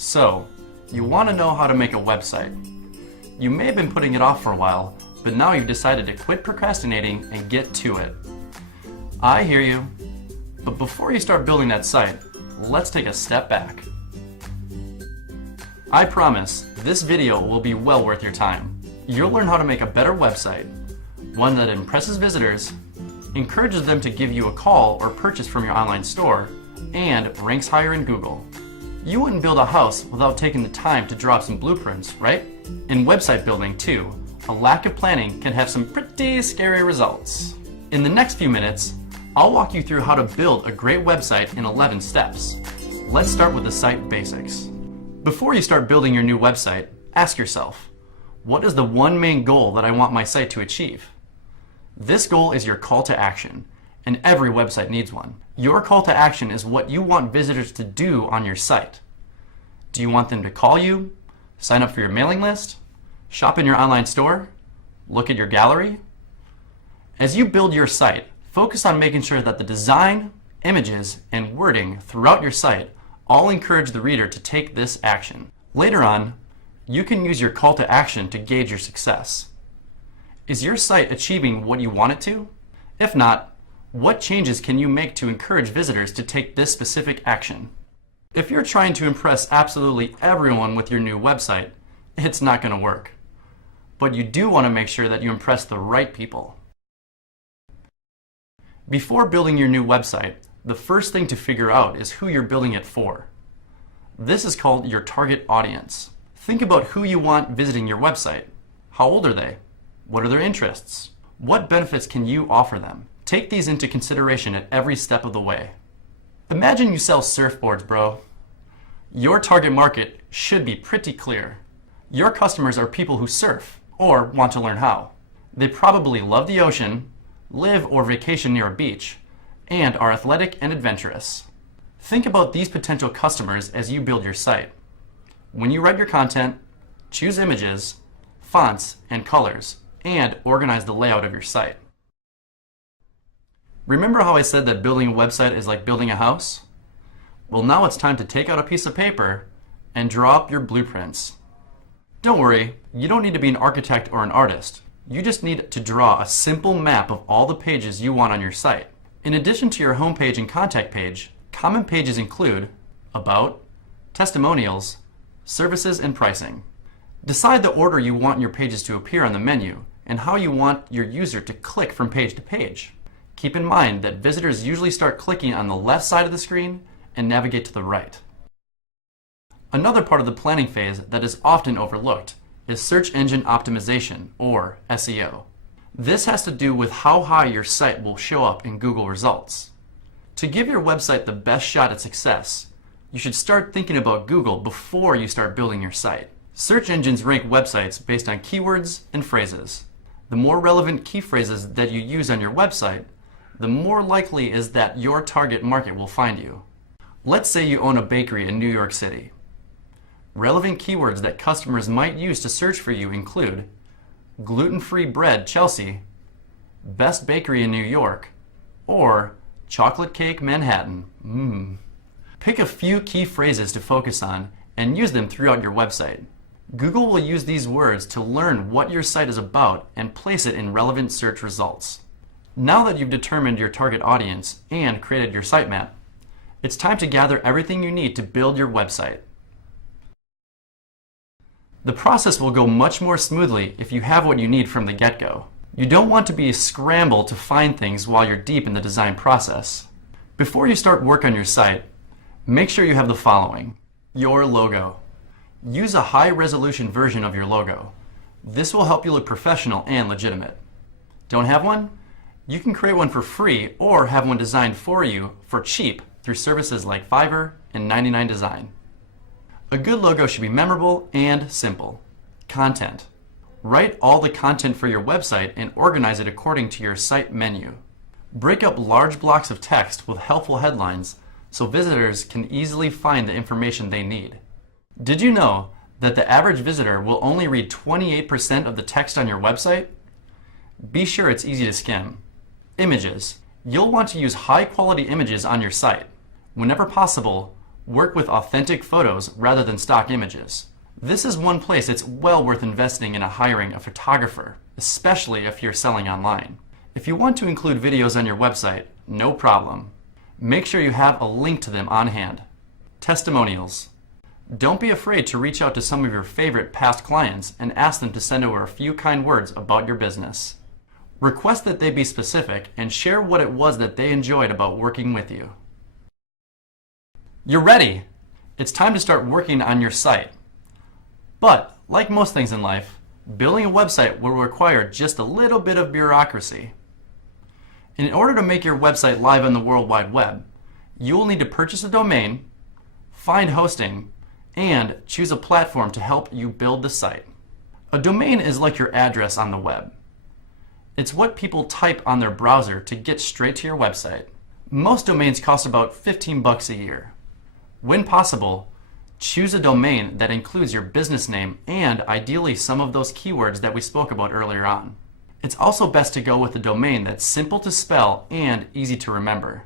So, you want to know how to make a website. You may have been putting it off for a while, but now you've decided to quit procrastinating and get to it. I hear you, but before you start building that site, let's take a step back. I promise, this video will be well worth your time. You'll learn how to make a better website, one that impresses visitors, encourages them to give you a call or purchase from your online store, and ranks higher in Google. You wouldn't build a house without taking the time to draw up some blueprints, right? In website building too, a lack of planning can have some pretty scary results. In the next few minutes, I'll walk you through how to build a great website in 11 steps. Let's start with the site basics. Before you start building your new website, ask yourself, what is the one main goal that I want my site to achieve? This goal is your call to action, and every website needs one. Your call to action is what you want visitors to do on your site. Do you want them to call you, sign up for your mailing list, shop in your online store, look at your gallery? As you build your site, focus on making sure that the design, images, and wording throughout your site all encourage the reader to take this action. Later on, you can use your call to action to gauge your success. Is your site achieving what you want it to? If not, what changes can you make to encourage visitors to take this specific action? If you're trying to impress absolutely everyone with your new website, it's not going to work. But you do want to make sure that you impress the right people. Before building your new website, the first thing to figure out is who you're building it for. This is called your target audience. Think about who you want visiting your website. How old are they? What are their interests? What benefits can you offer them? Take these into consideration at every step of the way. Imagine you sell surfboards, bro. Your target market should be pretty clear. Your customers are people who surf or want to learn how. They probably love the ocean, live or vacation near a beach, and are athletic and adventurous. Think about these potential customers as you build your site. When you write your content, choose images, fonts, and colors, and organize the layout of your site. Remember how I said that building a website is like building a house? Well, now it's time to take out a piece of paper and draw up your blueprints. Don't worry, you don't need to be an architect or an artist. You just need to draw a simple map of all the pages you want on your site. In addition to your homepage and contact page, common pages include About, Testimonials, Services, and Pricing. Decide the order you want your pages to appear on the menu and how you want your user to click from page to page. Keep in mind that visitors usually start clicking on the left side of the screen and navigate to the right. Another part of the planning phase that is often overlooked is search engine optimization, or SEO. This has to do with how high your site will show up in Google results. To give your website the best shot at success, you should start thinking about Google before you start building your site. Search engines rank websites based on keywords and phrases. The more relevant key phrases that you use on your website, the more likely is that your target market will find you. Let's say you own a bakery in New York City. Relevant keywords that customers might use to search for you include gluten-free bread Chelsea, best bakery in New York, or chocolate cake Manhattan. Pick a few key phrases to focus on and use them throughout your website. Google will use these words to learn what your site is about and place it in relevant search results. Now that you've determined your target audience and created your sitemap, it's time to gather everything you need to build your website. The process will go much more smoothly if you have what you need from the get-go. You don't want to be a scramble to find things while you're deep in the design process. Before you start work on your site, make sure you have the following. Your logo. Use a high-resolution version of your logo. This will help you look professional and legitimate. Don't have one? You can create one for free or have one designed for you for cheap through services like Fiverr and 99 Design. A good logo should be memorable and simple. Content. Write all the content for your website and organize it according to your site menu. Break up large blocks of text with helpful headlines so visitors can easily find the information they need. Did you know that the average visitor will only read 28% of the text on your website? Be sure it's easy to skim. Images. You'll want to use high quality images on your site. Whenever possible, Work with authentic photos rather than stock images. This is one place it's well worth investing in hiring a photographer, especially if you're selling online. If you want to include videos on your website, no problem. Make sure you have a link to them on hand. Testimonials. Don't be afraid to reach out to some of your favorite past clients and ask them to send over a few kind words about your business. Request that they be specific and share what it was that they enjoyed about working with you. You're ready! It's time to start working on your site. But, like most things in life, building a website will require just a little bit of bureaucracy. In order to make your website live on the World Wide Web, you will need to purchase a domain, find hosting, and choose a platform to help you build the site. A domain is like your address on the web. It's what people type on their browser to get straight to your website. Most domains cost about $15 a year. When possible, choose a domain that includes your business name and ideally some of those keywords that we spoke about earlier on. It's also best to go with a domain that's simple to spell and easy to remember.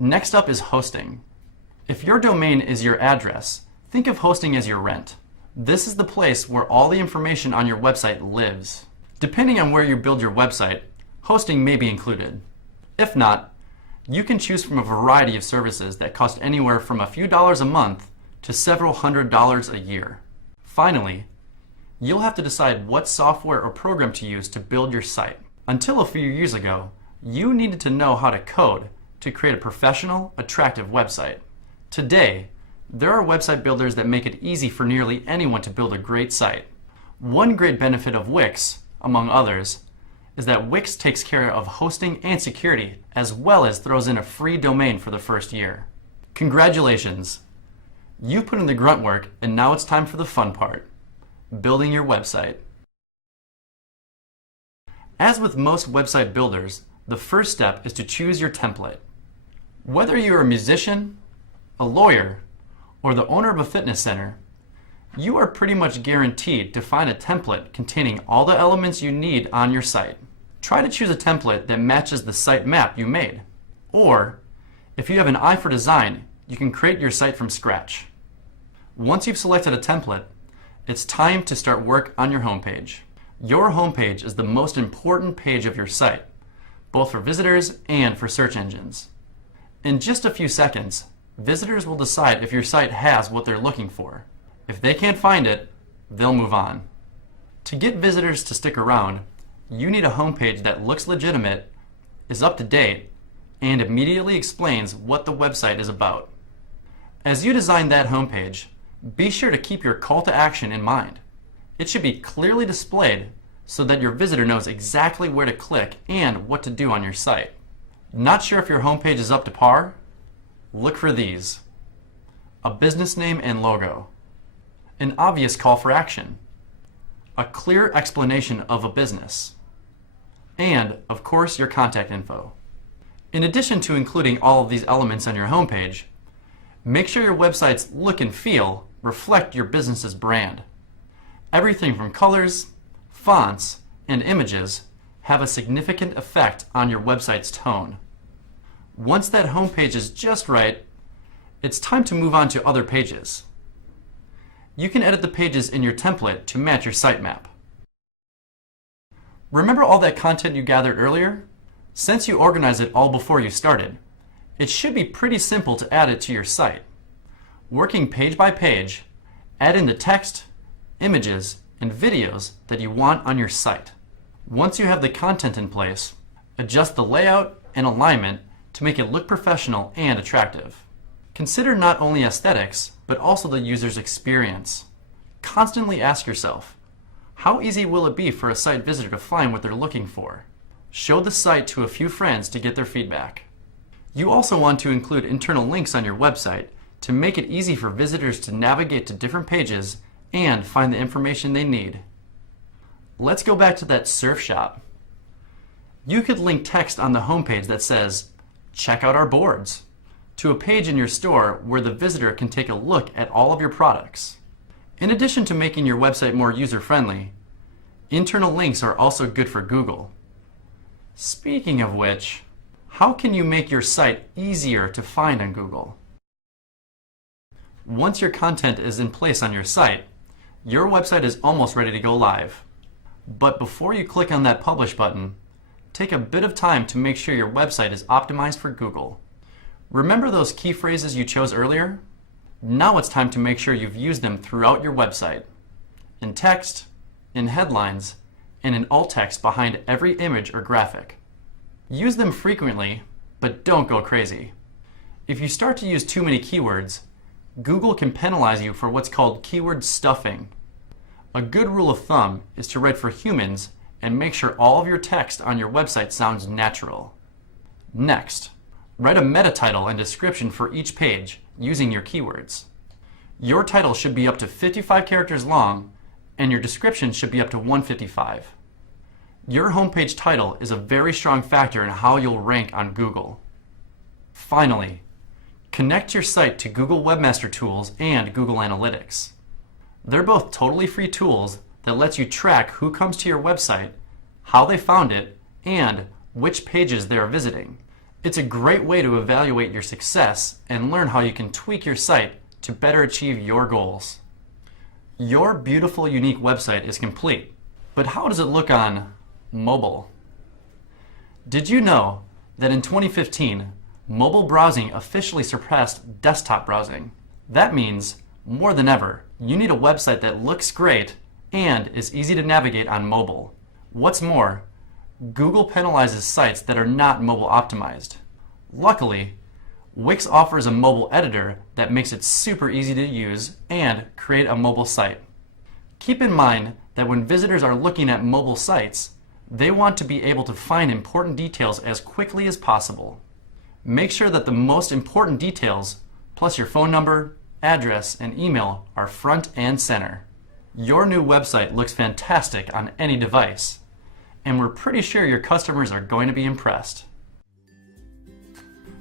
Next up is hosting. If your domain is your address, think of hosting as your rent. This is the place where all the information on your website lives. Depending on where you build your website, hosting may be included. If not, you can choose from a variety of services that cost anywhere from a few dollars a month to several $100s a year. Finally, you'll have to decide what software or program to use to build your site. Until a few years ago, you needed to know how to code to create a professional, attractive website. Today, there are website builders that make it easy for nearly anyone to build a great site. One great benefit of Wix, among others, is that Wix takes care of hosting and security, as well as throws in a free domain for the first year. Congratulations! You've put in the grunt work, and now it's time for the fun part, building your website. As with most website builders, the first step is to choose your template. Whether you're a musician, a lawyer, or the owner of a fitness center, you are pretty much guaranteed to find a template containing all the elements you need on your site. Try to choose a template that matches the site map you made. Or, if you have an eye for design, you can create your site from scratch. Once you've selected a template, it's time to start work on your homepage. Your homepage is the most important page of your site, both for visitors and for search engines. In just a few seconds, visitors will decide if your site has what they're looking for. If they can't find it, they'll move on. To get visitors to stick around, you need a homepage that looks legitimate, is up to date, and immediately explains what the website is about. As you design that homepage, be sure to keep your call to action in mind. It should be clearly displayed so that your visitor knows exactly where to click and what to do on your site. Not sure if your homepage is up to par? Look for these: a business name and logo, an obvious call for action, a clear explanation of a business, and, of course, your contact info. In addition to including all of these elements on your homepage, make sure your website's look and feel reflect your business's brand. Everything from colors, fonts, and images have a significant effect on your website's tone. Once that homepage is just right, it's time to move on to other pages. You can edit the pages in your template to match your sitemap. Remember all that content you gathered earlier? Since you organized it all before you started, it should be pretty simple to add it to your site. Working page by page, add in the text, images, and videos that you want on your site. Once you have the content in place, adjust the layout and alignment to make it look professional and attractive. Consider not only aesthetics, but also the user's experience. Constantly ask yourself, how easy will it be for a site visitor to find what they're looking for? Show the site to a few friends to get their feedback. You also want to include internal links on your website to make it easy for visitors to navigate to different pages and find the information they need. Let's go back to that surf shop. You could link text on the homepage that says, "Check out our boards," to a page in your store where the visitor can take a look at all of your products. In addition to making your website more user-friendly, internal links are also good for Google. Speaking of which, how can you make your site easier to find on Google? Once your content is in place on your site, your website is almost ready to go live. But before you click on that publish button, take a bit of time to make sure your website is optimized for Google. Remember those key phrases you chose earlier? Now it's time to make sure you've used them throughout your website. In text, in headlines, and in alt text behind every image or graphic. Use them frequently, but don't go crazy. If you start to use too many keywords, Google can penalize you for what's called keyword stuffing. A good rule of thumb is to write for humans and make sure all of your text on your website sounds natural. Next, write a meta title and description for each page using your keywords. Your title should be up to 55 characters long, and your description should be up to 155. Your homepage title is a very strong factor in how you'll rank on Google. Finally, connect your site to Google Webmaster Tools and Google Analytics. They're both totally free tools that lets you track who comes to your website, how they found it, and which pages they are visiting. It's a great way to evaluate your success and learn how you can tweak your site to better achieve your goals. Your beautiful, unique website is complete, but how does it look on mobile? Did you know that in 2015, mobile browsing officially surpassed desktop browsing? That means, more than ever, you need a website that looks great and is easy to navigate on mobile. What's more, Google penalizes sites that are not mobile optimized. Luckily, Wix offers a mobile editor that makes it super easy to use and create a mobile site. Keep in mind that when visitors are looking at mobile sites, they want to be able to find important details as quickly as possible. Make sure that the most important details, plus your phone number, address, and email, are front and center. Your new website looks fantastic on any device, and we're pretty sure your customers are going to be impressed.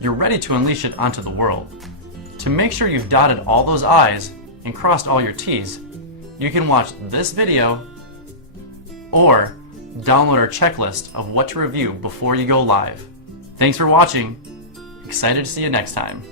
You're ready to unleash it onto the world. To make sure you've dotted all those I's and crossed all your T's, you can watch this video or download our checklist of what to review before you go live. Thanks for watching. Excited to see you next time.